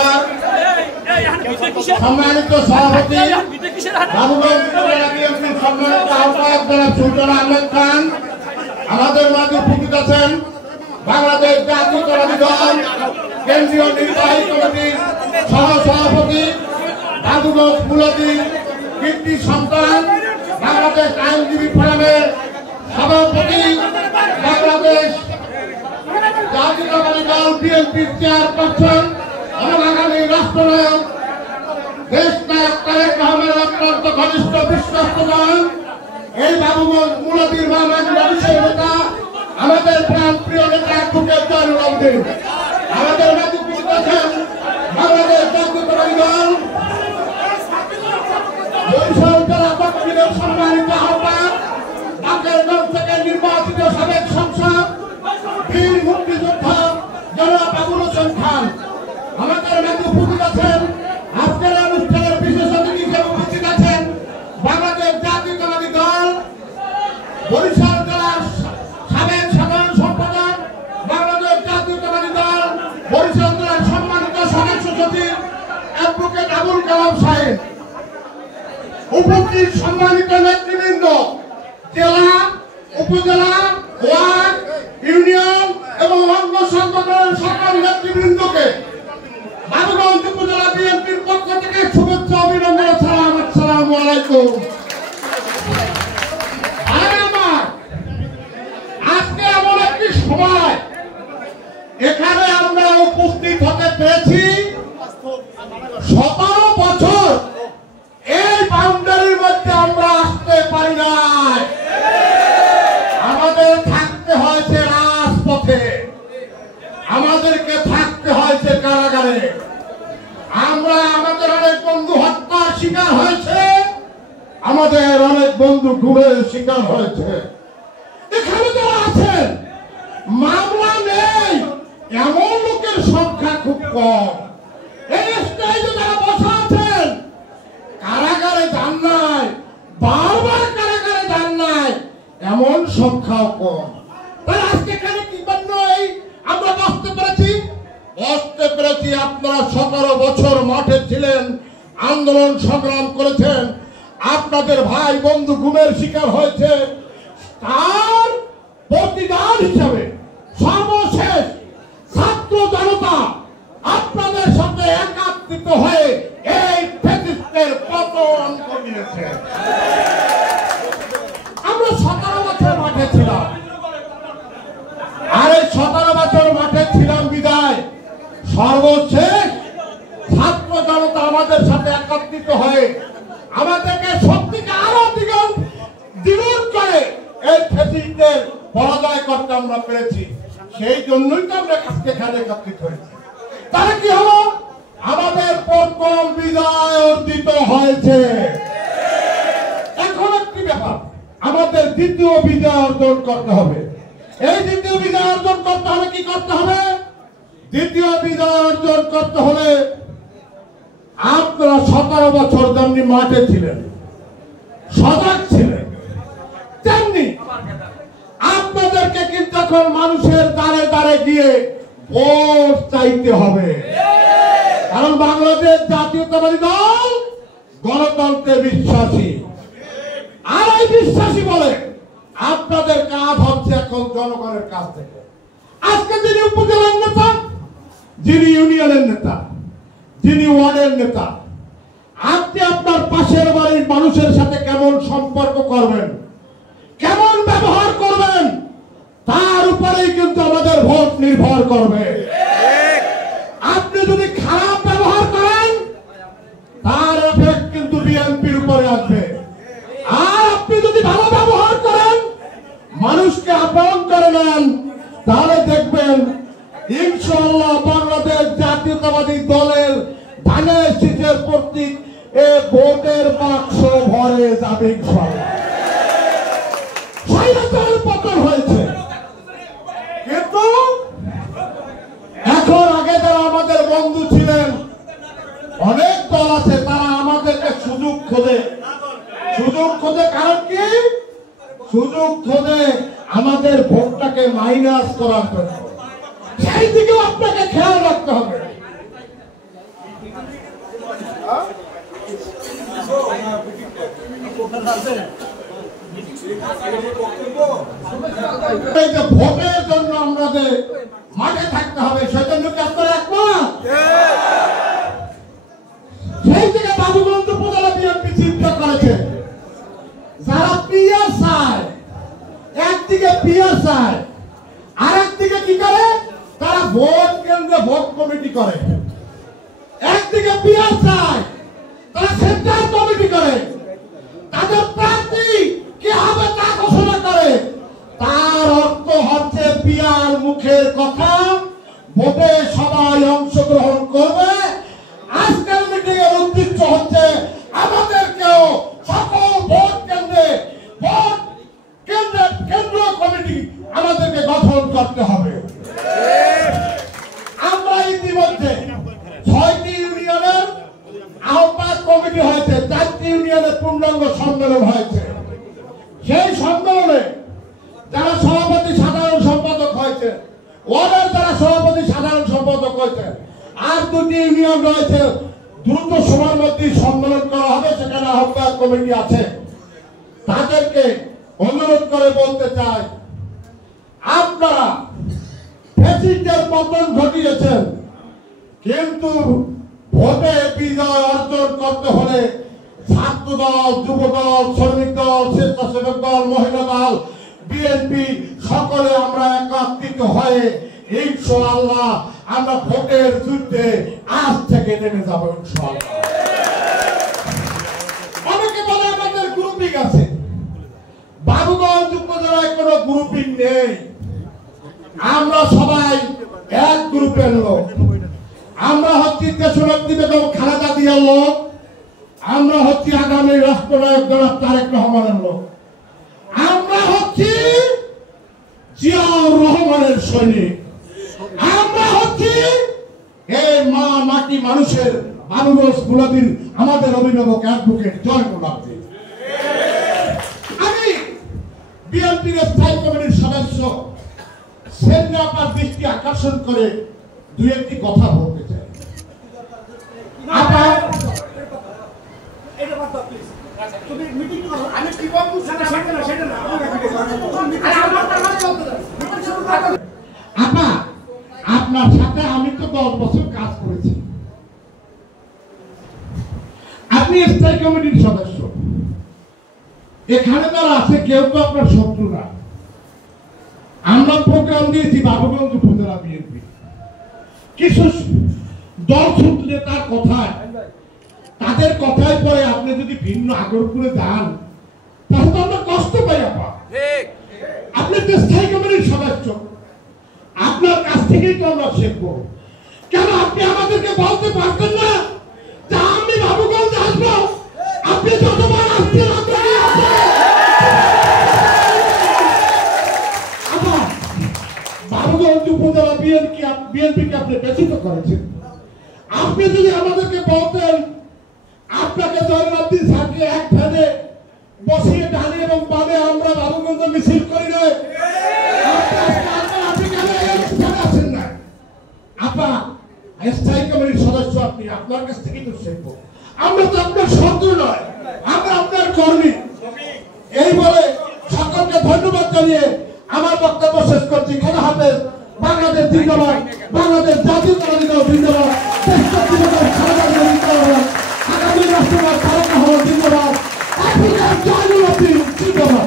Member, সম্মানিত সভাপতি, বাবুগঞ্জ উপজেলা বিএনপির সম্মানিত আহ্বায়ক জনাব সুলতান আহমেদ খান, আমাদের মাঝে উপস্থিত আছেন বাংলাদেশ জাতীয়তাবাদী দল কেন্দ্রীয় নির্বাহী কমিটির সহ সভাপতি, বাবুগঞ্জ মুলাদি কীর্তি সন্তান, বাংলাদেশ আইনজীবী ফোরামের সভাপতি, বাংলাদেশ জাতীয়তাবাদী দল বিএনপির চেয়ারপারসন এবং আগামী রাষ্ট্রনায়ক দেশ নায়ক তারেক রহমানের অত্যন্ত ঘনিষ্ঠ বিশ্বস্তজন এই বাবুগঞ্জ মুলাদির মামাজের নেতা, আমাদের প্রাণ প্রিয় নেতা অ্যাডভোকেট জয়নুল আবেদিন, আমাদের মাঝে উপস্থিত আছেন বাংলাদেশ জাতীয়তাবাদী দল বরিশাল জেলা দক্ষিণের সম্মানিত আহ্বায়ক, বাকেরগঞ্জ থেকে নির্বাচিত সাবেক সংসদ বীর মুক্তিযোদ্ধা জনাব আবুল হোসেন খান, আমাদের মাঝে উপস্থিত আছেন আজকের অনুষ্ঠানের বিশেষ অতিথি হিসেবে উপস্থিত আছেন বাংলাদেশ জাতীয়তাবাদী দল বরিশাল জেলার সাবেক সাধারণ সম্পাদক, বাংলাদেশ জাতীয়তাবাদী দল বরিশাল জেলার সম্মানিত সদস্য সচিব অ্যাডভোকেট আবুল কালাম সাহেব, উপস্থিত সম্মানিত নেতৃবৃন্দ, জেলা, উপজেলা, ওয়ার্ড, ইউনিয়ন এবং অঙ্গ সংগঠনের সকল নেতৃবৃন্দকে বাবুগঞ্জ উপজেলা বিএনপির পক্ষ থেকে শুভেচ্ছা, অভিনন্দন, সালাম, আসসালামু আলাইকুম। আজকে এমন একটি সময় এখানে আমরা উপস্থিত হতে পেরেছি, 17 বছর এই বাউন্ডারির মধ্যে আমরা আসতে পারি নাই, আমাদের থাকতে হয়েছে রাজপথে, আমাদেরকে থাকতে হয়েছে কারাগারে, আমরা আমাদের অনেক বন্ধু হত্যার শিকার হয়েছে, আমাদের অনেক বন্ধু গুমের শিকার হয়েছে। এখানে যারা আছেন মামলা নেই এমন লোকের সংখ্যা খুব কম, এই স্টেজে যারা বসা আছেন কারাগারে যান নাই, বারবার কারাগারে যান নাই এমন সংখ্যাও কম। তাই আজকে এখানে কি জন্য আমরা বসতে পেরেছি? আপনারা 17 বছর মাঠে ছিলেন, আন্দোলন সংগ্রাম করেছেন, আপনাদের ভাই বন্ধু গুমের শিকার হয়েছে, তার প্রতিদান হিসাবে সর্বশেষ ছাত্র জনতা আপনাদের সাথে একাত্রিত হয়ে এই ফ্যাসিস্টের পতন ঘটিয়েছে। আমরা 17 বছর মাঠে ছিলাম, আর এই 17 বছর মাঠে ছিলাম বিদায় সর্বশেষ ছাত্র জনতা আমাদের সাথে একত্রিত হয়ে আমাদেরকে সত্যিকে আরো দ্বিগুণ করে এই ফ্যাসিস্টের পরাজয় করতে আমরা পেরেছি। সেই জন্যই তো আমরা আজকে এখানে একত্রিত হয়েছি। তাহলে কি হলো? আমাদের প্রথম বিজয় অর্জিত হয়েছে। এখন একটি ব্যাপার, আমাদের দ্বিতীয় বিজয় অর্জন করতে হবে। এই দ্বিতীয় বিজয় অর্জন করতে হলে কি করতে হবে? দ্বিতীয় বিজয় অর্জন করতে হলে আপনারা 17 বছর যেমনি মাঠে ছিলেন, সজাগ ছিলেন, তেমনি আপনাদেরকে কিন্তু এখন মানুষের দ্বারে দ্বারে গিয়ে ভোট চাইতে হবে। কারণ বাংলাদেশ জাতীয়তাবাদী দল গণতন্ত্রে বিশ্বাসী, আর এই বিশ্বাসী বলে আপনাদের কাজ হচ্ছে এখন জনগণের কাছ থেকে। আজকে যিনি উপজেলার নেতা, যিনি ইউনিয়নের নেতা, যিনি ওয়ার্ডের নেতা, আপনি আপনার পাশের বাড়ির মানুষের সাথে কেমন সম্পর্ক করবেন, কেমন ব্যবহার করবেন, তার উপরেই কিন্তু আমাদের ভোট নির্ভর করবে। আপনি যদি খারাপ ব্যবহার করেন তার এফেক্ট কিন্তু বিএনপির উপরে আসবে, আর আপনি যদি ভালো ব্যবহার করেন, মানুষকে আপন করে নেন, তাহলে দেখবেন ইনশাআল্লাহ বাংলাদেশ জাতীয়তাবাদী দলের ধানের শীষের প্রতীক এ ভোটের বাক্স ভরে যাবে ইনশাআল্লাহ। পতন হয়েছে, কিন্তু এখন আগে যারা আমাদের বন্ধু ছিলেন, অনেক দল আছে, তারা আমাদেরকে সুযোগ খোঁজে। কারণ কি? সুযোগ খোঁজে আমাদের ভোটটাকে মাইনাস করার জন্য। সেই দিকেও আপনাকে খেয়াল রাখতে হবে। এই যে ভোটের জন্য আমাদের মাঠে থাকতে হবে, সেজন্য কি আপনারা একমত? সেই থেকে বাবুগঞ্জ উপজেলা বিএনপি চিন্তা করেছে, যারা পিয়ার চায়, একদিকে পিয়ার চায়, আর একদিকে কি করে, তারা ভোট কেন্দ্রে ভোট কমিটি করে। একদিকে পিয়ার চায়, তারা সেন্টার কমিটি করে, তাদের প্রার্থী কি হবে তা ঘোষণা করে। তার অর্থ হচ্ছে পিয়ার মুখের কথা, ভোটে সবাই অংশগ্রহণ করবে। আজকের মিটিং এর উদ্দেশ্য হচ্ছে আমাদেরকেও সকল ভোট কেন্দ্রে কেন্দ্রীয় কমিটি আমাদেরকে গঠন করতে হবে। আমরা ইতিমধ্যে 6টি ইউনিয়নের আহ্বায়ক কমিটি হয়েছে, 4টি ইউনিয়নের পূর্ণাঙ্গ সম্মেলন হয়েছে। সেই সম্মেলনে যারা সভাপতি সাধারণ সম্পাদক হয়েছে, ওয়ার্ডের যারা সভাপতি সাধারণ সম্পাদক হয়েছে, আর 2টি ইউনিয়ন রয়েছে, দ্রুত সময়ের মধ্যে সম্মেলন করা হবে, সেখানে আহ্বায়ক কমিটি আছে। তাদেরকে অনুরোধ করে বলতে চাই, আপনারা ফ্যাসিস্টের পতন ঘটিয়েছেন, কিন্তু ভোটে বিজয় অর্জন করতে হলে ছাত্র দল, যুব দল, শ্রমিক দল, স্বেচ্ছাসেবক দল, মহিলা দল, বিএনপি সকলে আমরা একত্রিত হয়ে ইনশাআল্লাহ আমরা ভোটের যুদ্ধে আজ থেকে নেমে যাব ইনশাআল্লাহ। অনেকে বলে আমাদের গ্রুপিং আছে, বাবুগঞ্জ উপজেলায় কোনো গ্রুপিং নেই। আমরা সবাই এক গ্রুপের লোক। আমরা হচ্ছি দেশনেত্রী বেগম খালেদা জিয়ার লোক, আমরা হচ্ছি আগামী রাষ্ট্রনায়ক জনাব তারেক রহমানের লোক, আমরা হচ্ছি জিয়াউর রহমানের সৈনিক, আমরা হচ্ছি এই মা মাটি মানুষের বাবুগঞ্জ গোলাপীর আমাদের অভিভাবক অ্যাডভোকেট জয় গোলাপী। আমি বিএনপির স্থায়ী কমিটির সদস্য সেদিন আপনার দৃষ্টি আকর্ষণ করে 2-1টি কথা বলতে চাই। আপনার সাথে আমি তো 10 বছর কাজ করেছি, আপনি স্থায়ী কমিটির সদস্য, এখানে যারা আছে কেউ তো আপনার শত্রু না। আমরা প্রোগ্রাম দিয়েছি বাবুগঞ্জ উপজেলা বিএনপি, কিছু দল সূত্রে তার কথায়, তাদের কথায় পরে আপনি যদি ভিন্ন আগ্রহ করে যান তাহলে আমরা কষ্ট পাই। আপনি তো স্থায়ী কমিটির সদস্য, আপনার কাছ থেকেই তো আমরা শিখবো। কেন আপনি আমাদেরকে বলতে পারতেন না যে আমি বাবুগঞ্জ আসবো, আপনি যতবার আসছেন বাবুগঞ্জ উপজেলা বিএনপিকে আপনি ব্যতীত করেছেন। আপনি যদি আমাদেরকে বলতেন আপনাকে জয়নাব্দিন স্যারকে এক ফ্যানে বসিয়ে ডানে এবং বামে আমরা বাবুগঞ্জ মিছিল করি না, আপনি কেন আছেন না? আপনার স্থায়ী কমিটির সদস্য, আপনি আপনার কাছ থেকেই তো শিখবো। আমরা তো আপনার শত্রু নয়, আমরা আপনার কর্মী। এই বলে সকলকে ধন্যবাদ জানিয়ে আমার বক্তব্য শেষ করছি। খোদা হাফেজ। বাংলাদেশ জিন্দাবাদ, বাংলাদেশ জাতীয়তাবাদী দল জিন্দাবাদ, আগামী রাষ্ট্রবাদ তারেক রহমান জিন্দাবাদ, আফ্রিকার জয়নুল আবেদিন জিন্দাবাদ।